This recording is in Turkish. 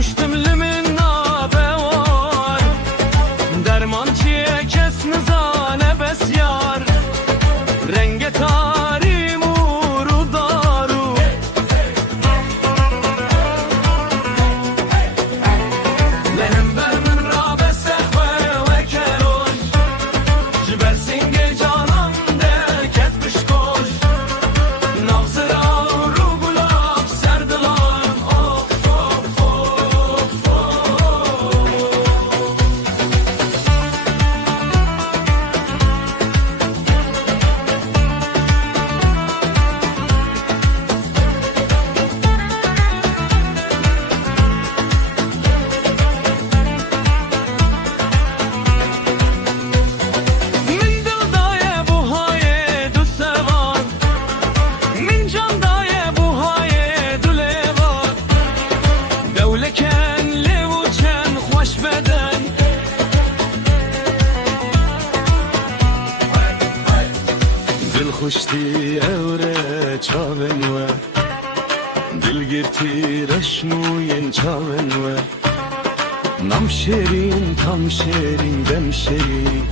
Ruştum limin nabe var Derman çiye kes nizane besyar Renge tarim uru daru Lehem bermin rabe sehve ve keroş Jibersin ge canam de ketmiş koş Navzıra uru gulab serdilan Of of of of Min dil daye bu haye du sevan Min can daye bu haye du levan Devleken levuçen hoş beden Dil kuşti evre çaven ve Dil girti reşmuyen çaven ve Nam şerin tam şerin dem şerin